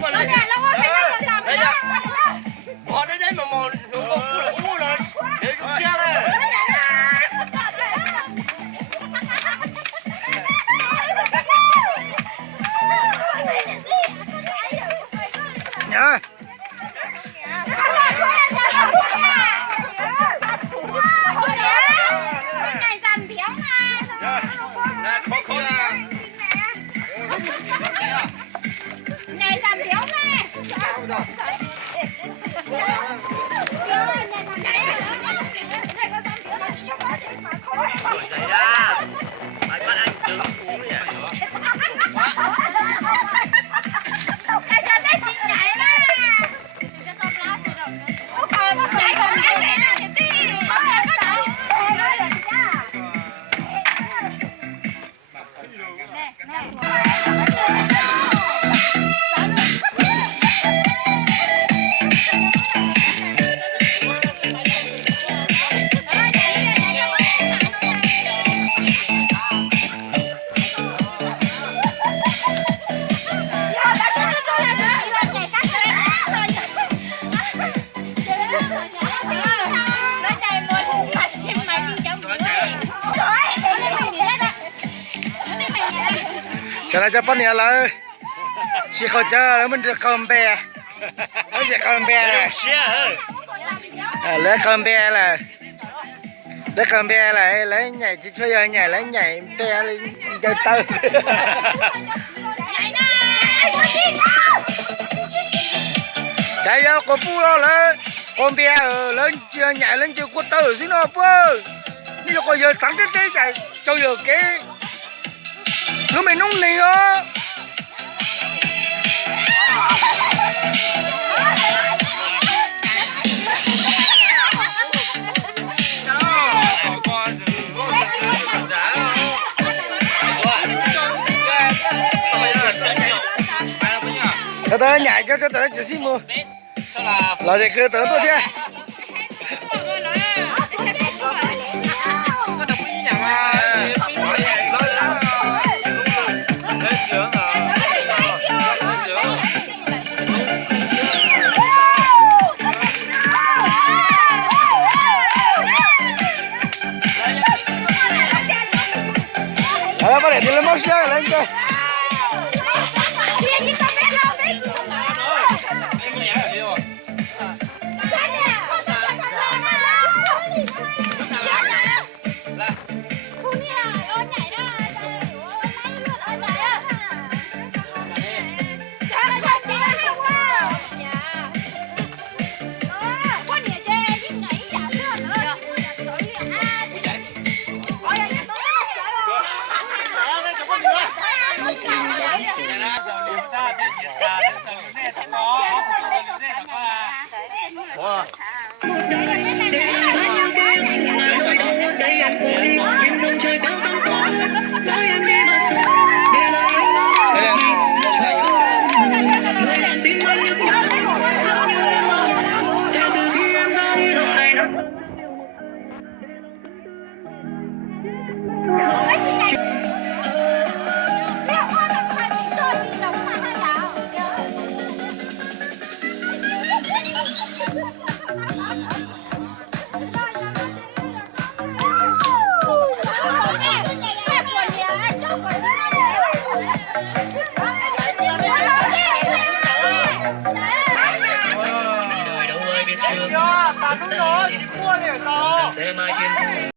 Nó nè, lâu quá phải bắt đầu làm đó. Bỏ đến đấy mà mò nó lên. Để con xe đây. Nhớ. Này giảm thiếu nè. Cho nên cho bắt nhà là chỉ khâu chờแล้วมันจะcầm bè nóจะcầm bè này lấy cầm bè là lấy cầm bè lại lấy nhảy chỉ cho giờ nhảy lấy nhảy bè lên chơi tơ chạy vô con pu đó là con bè lên chưa nhảy lên chưa có tơ xí nó bơ bây giờ còn giờ thẳng tới chạy cho giờ cái nó mày nông này á tớ nhảy cho tớ chỉ xin mua là để cứ tớ tôi thế bắt để lên móc xe lên chơi ta đúng rồi, chỉ cua này to.